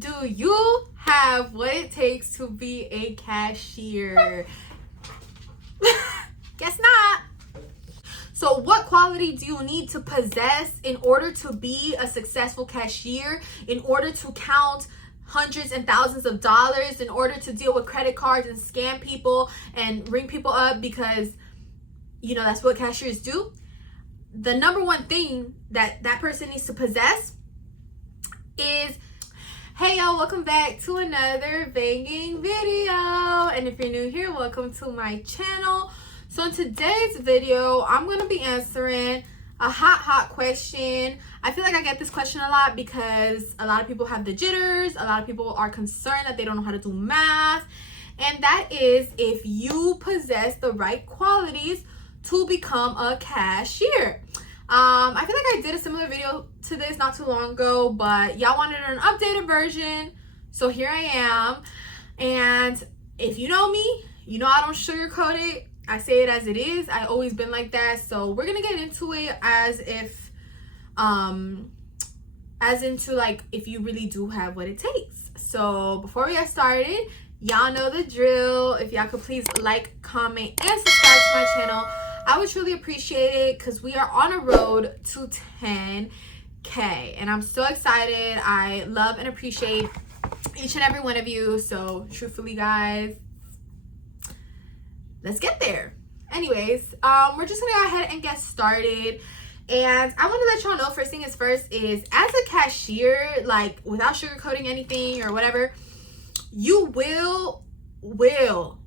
Do you have what it takes to be a cashier? Guess not. So what quality do you need to possess in order to be a successful cashier, in order to count hundreds and thousands of dollars, in order to deal with credit cards and scam people and ring people up, because you know that's what cashiers do? The number one thing that person needs to possess is, hey y'all, welcome back to another banging video. And if you're new here, welcome to my channel. So in today's video, I'm going to be answering a hot question. I feel like I get this question a lot because a lot of people have the jitters. A lot of people are concerned that they don't know how to do math. And that is if you possess the right qualities to become a cashier. I feel like I did a similar video to this not too long ago, but y'all wanted an updated version. So here I am. And if you know me, you know I don't sugarcoat it. I say it as it is. I always been like that. So we're gonna get into it as into like if you really do have what it takes. So before we get started, y'all know the drill. If y'all could please like, comment, and subscribe to my channel, I would truly appreciate it because we are on a road to 10K and I'm so excited. I love and appreciate each and every one of you. So truthfully, guys, let's get there. Anyways, we're just gonna go ahead and get started. And I want to let y'all know, first thing is first, is as a cashier, like without sugarcoating anything or whatever, you will,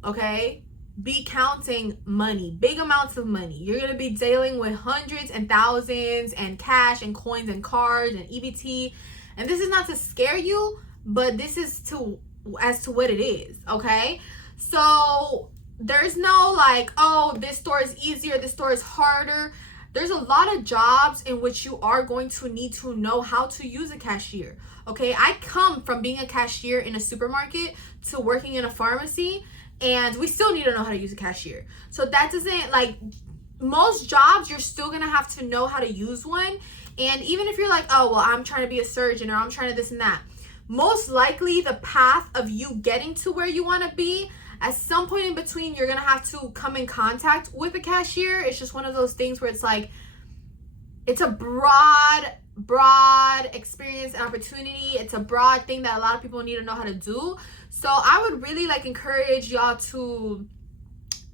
okay, be counting money, big amounts of money. You're going to be dealing with hundreds and thousands and cash and coins and cards and EBT. And this is not to scare you, but this is as to what it is, okay? So there's no like, oh, this store is easier, this store is harder. There's a lot of jobs in which you are going to need to know how to use a cashier, okay? I come from being a cashier in a supermarket to working in a pharmacy, and we still need to know how to use a cashier. So that doesn't, like, most jobs, you're still gonna have to know how to use one. And even if you're like, oh, well, I'm trying to be a surgeon or I'm trying to this and that, most likely the path of you getting to where you wanna be, at some point in between, you're gonna have to come in contact with a cashier. It's just one of those things where it's like, it's a broad experience and opportunity. It's a broad thing that a lot of people need to know how to do. So I would really like encourage y'all to,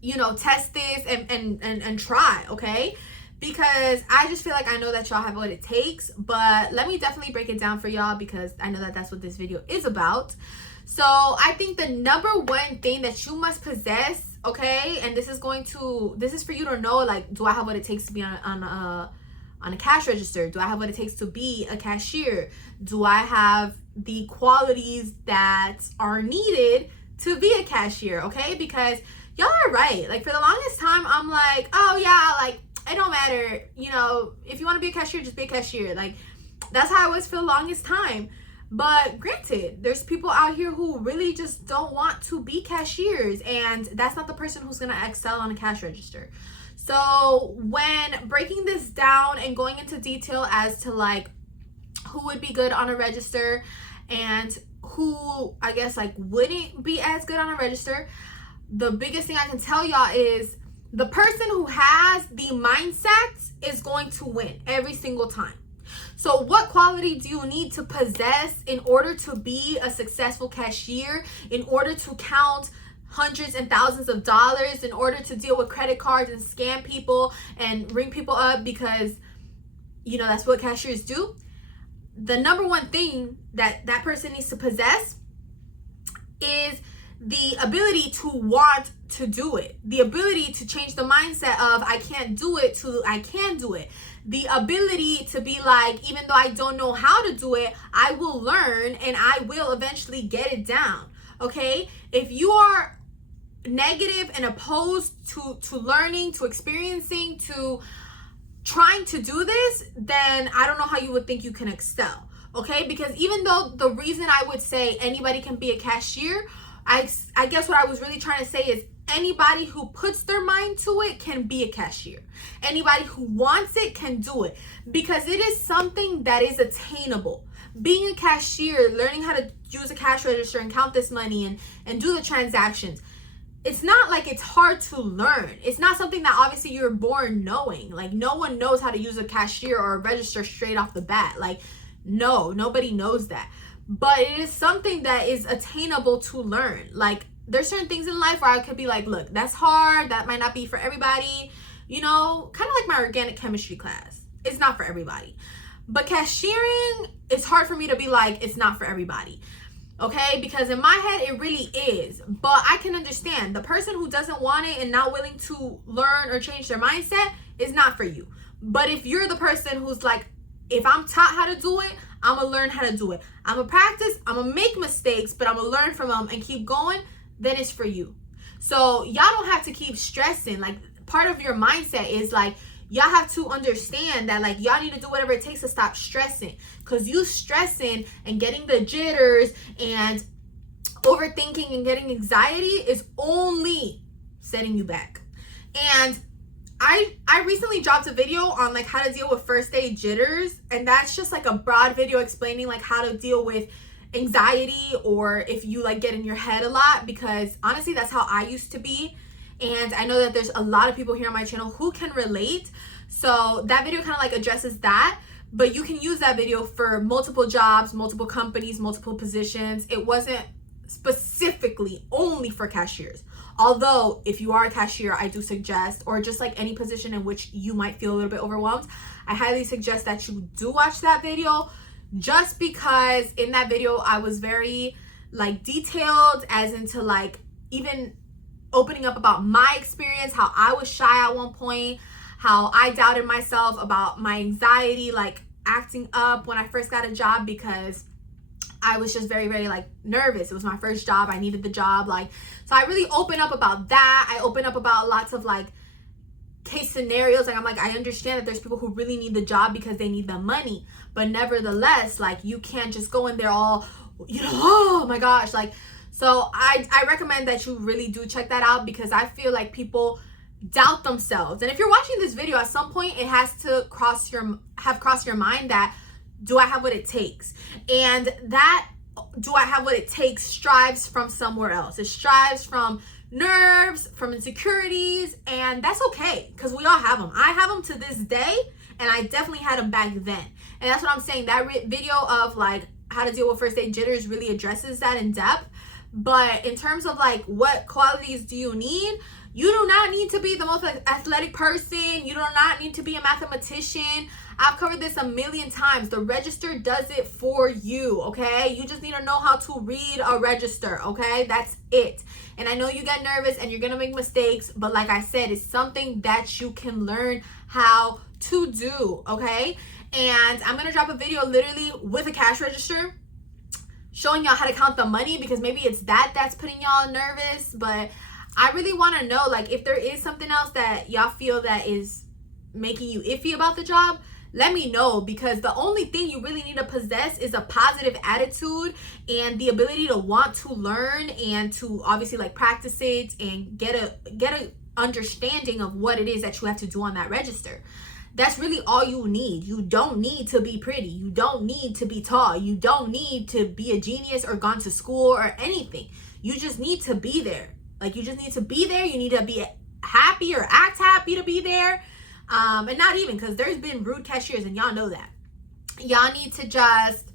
you know, test this and try, okay? Because I just feel like I know that y'all have what it takes, but let me definitely break it down for y'all because I know that that's what this video is about. So I think the number one thing that you must possess, okay, and this is for you to know, like, do I have what it takes to be on a cash register? Do I have what it takes to be a cashier? Do I have the qualities that are needed to be a cashier, okay? Because y'all are right. Like, for the longest time, I'm like, oh yeah, like, it don't matter. You know, if you want to be a cashier, just be a cashier. Like, that's how I was for the longest time. But granted, there's people out here who really just don't want to be cashiers, and that's not the person who's going to excel on a cash register. So when breaking this down and going into detail as to like who would be good on a register and who I guess like wouldn't be as good on a register, the biggest thing I can tell y'all is the person who has the mindset is going to win every single time. So what quality do you need to possess in order to be a successful cashier, in order to count hundreds and thousands of dollars, in order to deal with credit cards and scam people and ring people up, because you know that's what cashiers do? The number one thing that person needs to possess is the ability to want to do it, the ability to change the mindset of I can't do it to I can do it, the ability to be like, even though I don't know how to do it, I will learn and I will eventually get it down, okay? If you are negative and opposed to learning, to experiencing, to trying to do this, then I don't know how you would think you can excel, okay? Because even though the reason I would say anybody can be a cashier, I guess what I was really trying to say is anybody who puts their mind to it can be a cashier. Anybody who wants it can do it, because it is something that is attainable. Being a cashier, learning how to use a cash register and count this money and do the transactions. It's not like it's hard to learn. It's not something that obviously you're born knowing. Like, no one knows how to use a cashier or a register straight off the bat. Like, no, nobody knows that. But it is something that is attainable to learn. Like, there's certain things in life where I could be like, look, that's hard. That might not be for everybody. You know, kind of like my organic chemistry class. It's not for everybody. But cashiering, it's hard for me to be like, it's not for everybody. Okay, because in my head it really is. But I can understand the person who doesn't want it and not willing to learn or change their mindset is not for you. But if you're the person who's like, if I'm taught how to do it, I'm gonna learn how to do it. I'm gonna practice, I'm gonna make mistakes, but I'm gonna learn from them and keep going, then it's for you. So y'all don't have to keep stressing. Like, part of your mindset is like, y'all have to understand that, like, y'all need to do whatever it takes to stop stressing. Because you stressing and getting the jitters and overthinking and getting anxiety is only setting you back. And I recently dropped a video on like how to deal with first day jitters, and that's just like a broad video explaining like how to deal with anxiety, or if you like get in your head a lot, because honestly that's how I used to be. And I know that there's a lot of people here on my channel who can relate. So that video kind of like addresses that, but you can use that video for multiple jobs, multiple companies, multiple positions. It wasn't specifically only for cashiers. Although if you are a cashier, I do suggest, or just like any position in which you might feel a little bit overwhelmed, I highly suggest that you do watch that video, just because in that video I was very like detailed as into like even opening up about my experience, how I was shy at one point, how I doubted myself about my anxiety, like acting up when I first got a job, because I was just very, very like nervous. It was my first job. I needed the job. Like, so I really open up about that. I open up about lots of like case scenarios. Like, I'm like, I understand that there's people who really need the job because they need the money, but nevertheless, like, you can't just go in there all, you know, oh my gosh, like. So I recommend that you really do check that out, because I feel like people doubt themselves. And if you're watching this video, at some point it has to cross your mind that, do I have what it takes? And that, do I have what it takes, strives from somewhere else. It strives from nerves, from insecurities, and that's okay, because we all have them. I have them to this day, and I definitely had them back then. And that's what I'm saying. That video of like how to deal with first day jitters really addresses that in depth. But in terms of like what qualities do you need, you do not need to be the most athletic person. You do not need to be a mathematician. I've covered this a million times. The register does it for you, okay? You just need to know how to read a register, okay? That's it. And I know you get nervous and you're gonna make mistakes, but like I said, it's something that you can learn how to do, okay? And I'm gonna drop a video literally with a cash register showing y'all how to count the money, because maybe it's that's putting y'all nervous. But I really want to know, like, if there is something else that y'all feel that is making you iffy about the job, let me know, because the only thing you really need to possess is a positive attitude and the ability to want to learn and to obviously like practice it and get a understanding of what it is that you have to do on that register. That's really all you need. You don't need to be pretty. You don't need to be tall. You don't need to be a genius or gone to school or anything. You just need to be there. Like, you just need to be there. You need to be happy or act happy to be there. And not even, because there's been rude cashiers and y'all know that. Y'all need to just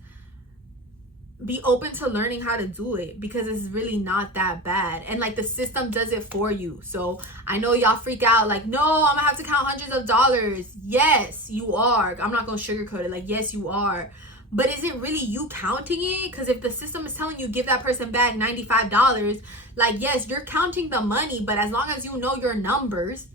be open to learning how to do it, because it's really not that bad, and like the system does it for you. So I know y'all freak out like, no, I'm gonna have to count hundreds of dollars. Yes, you are. I'm not gonna sugarcoat it. Like, yes, you are. But is it really you counting it? Because if the system is telling you give that person back $95, like, yes, you're counting the money, but as long as you know your numbers,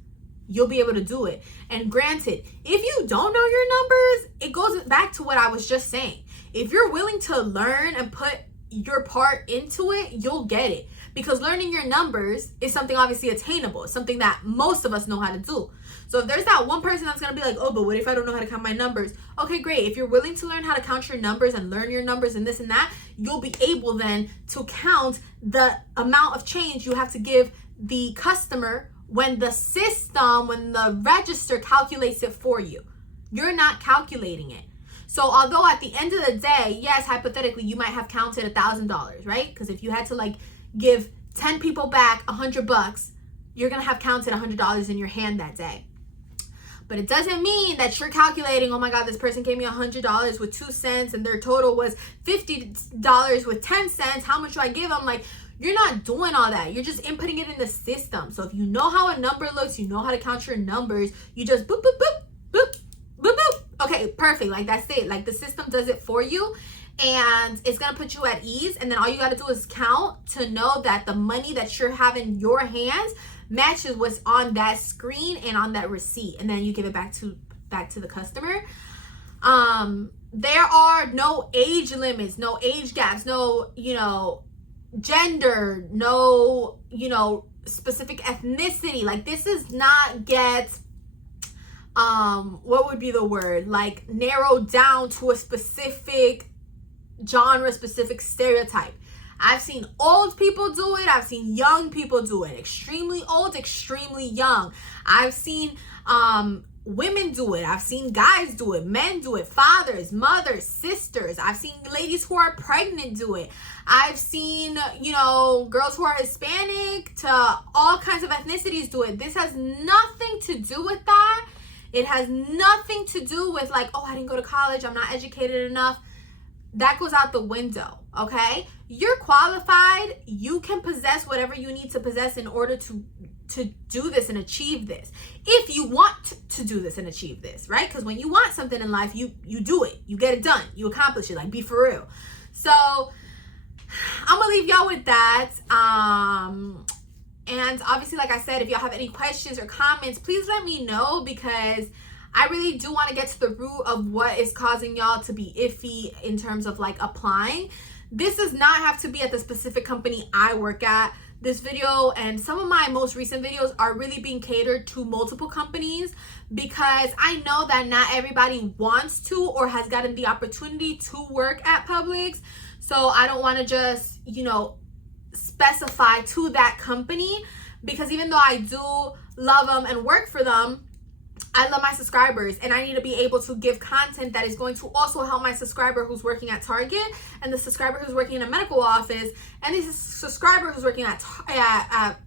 you'll be able to do it. And granted, if you don't know your numbers, it goes back to what I was just saying. If you're willing to learn and put your part into it, you'll get it. Because learning your numbers is something obviously attainable. It's something that most of us know how to do. So if there's that one person that's going to be like, oh, but what if I don't know how to count my numbers? Okay, great. If you're willing to learn how to count your numbers and learn your numbers and this and that, you'll be able then to count the amount of change you have to give the customer when the register calculates it for you. You're not calculating it. So although at the end of the day, yes, hypothetically, you might have counted $1,000, right? Because if you had to like give 10 people back $100, you're going to have counted $100 in your hand that day. But it doesn't mean that you're calculating, oh my God, this person gave me $100 with 2 cents and their total was $50 with 10 cents. How much do I give them? Like, you're not doing all that. You're just inputting it in the system. So if you know how a number looks, you know how to count your numbers, you just boop, boop, boop, boop, boop, boop. Okay, perfect. Like, that's it. Like, the system does it for you. And it's going to put you at ease. And then all you got to do is count to know that the money that you're having in your hands matches what's on that screen and on that receipt, and then you give it back to the customer. There are no age limits, no age gaps, no, you know, gender, no, you know, specific ethnicity. Like, this is not get what would be the word, like, narrowed down to a specific genre, specific stereotype. I've seen old people do it. I've seen young people do it. Extremely old, extremely young. I've seen women do it. I've seen guys do it. Men do it. Fathers, mothers, sisters. I've seen ladies who are pregnant do it. I've seen, you know, girls who are Hispanic to all kinds of ethnicities do it. This has nothing to do with that. It has nothing to do with like, oh, I didn't go to college, I'm not educated enough. That goes out the window, okay? You're qualified. You can possess whatever you need to possess in order to do this and achieve this. If you want to do this and achieve this, right? Because when you want something in life, you do it. You get it done. You accomplish it. Like, be for real. So I'm going to leave y'all with that. And obviously, like I said, if y'all have any questions or comments, please let me know, because I really do want to get to the root of what is causing y'all to be iffy in terms of like applying. This does not have to be at the specific company I work at. This video and some of my most recent videos are really being catered to multiple companies, because I know that not everybody wants to or has gotten the opportunity to work at Publix. So I don't want to just, you know, specify to that company, because even though I do love them and work for them, I love my subscribers, and I need to be able to give content that is going to also help my subscriber who's working at Target, and the subscriber who's working in a medical office, and the subscriber who's working at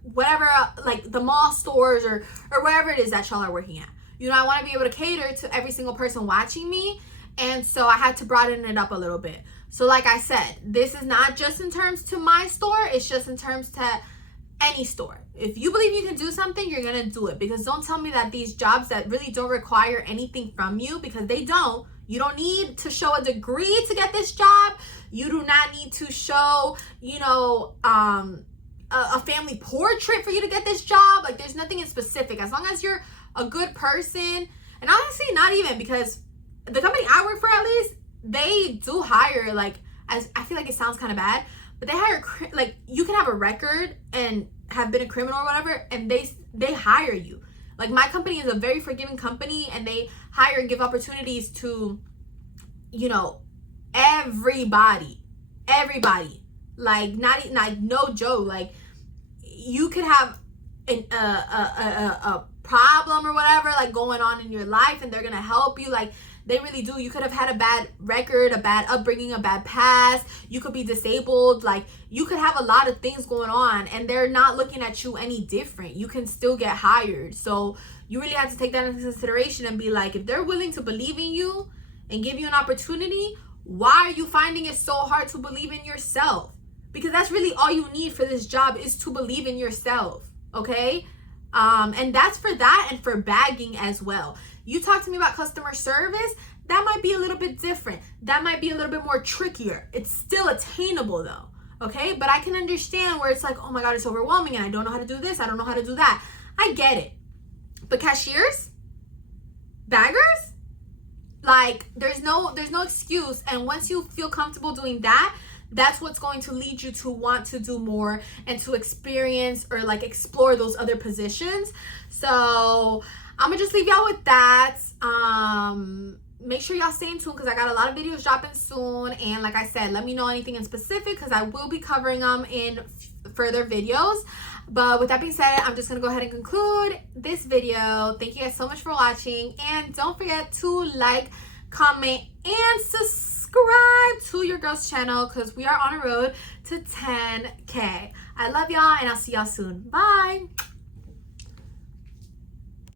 whatever, like the mall stores or wherever it is that y'all are working at. You know, I want to be able to cater to every single person watching me, and so I had to broaden it up a little bit. So like I said, this is not just in terms to my store, it's just in terms to any store. If you believe you can do something, you're gonna do it. Because don't tell me that these jobs that really don't require anything from you, because they don't. You don't need to show a degree to get this job. You do not need to show, you know, a family portrait for you to get this job. Like, there's nothing in specific. As long as you're a good person, and honestly, not even, because the company I work for, at least, they do hire, like, as I feel like it sounds kind of bad, but they hire, like, you can have a record and have been a criminal or whatever, and they hire you. Like, my company is a very forgiving company, and they hire and give opportunities to, you know, everybody. Like, not like, no joke. Like, you could have a problem or whatever, like, going on in your life, and they're gonna help you. Like, they really do. You could have had a bad record, a bad upbringing, a bad past. You could be disabled. Like, you could have a lot of things going on, and they're not looking at you any different. You can still get hired. So you really have to take that into consideration and be like, if they're willing to believe in you and give you an opportunity, why are you finding it so hard to believe in yourself? Because that's really all you need for this job, is to believe in yourself, okay? And that's for that and for bagging as well. You talk to me about customer service, that might be a little bit different. That might be a little bit more trickier. It's still attainable though, okay? But I can understand where it's like, oh my God, it's overwhelming and I don't know how to do this, I don't know how to do that. I get it. But cashiers, baggers, like, there's no excuse. And once you feel comfortable doing that, that's what's going to lead you to want to do more and to experience or like explore those other positions. So I'm gonna just leave y'all with that. Make sure y'all stay in tune, because I got a lot of videos dropping soon. And like I said, let me know anything in specific, because I will be covering them in further videos. But with that being said, I'm just gonna go ahead and conclude this video. Thank you guys so much for watching, and don't forget to like, comment, and subscribe to your girl's channel because we are on a road to 10K. I love y'all, and I'll see y'all soon. Bye.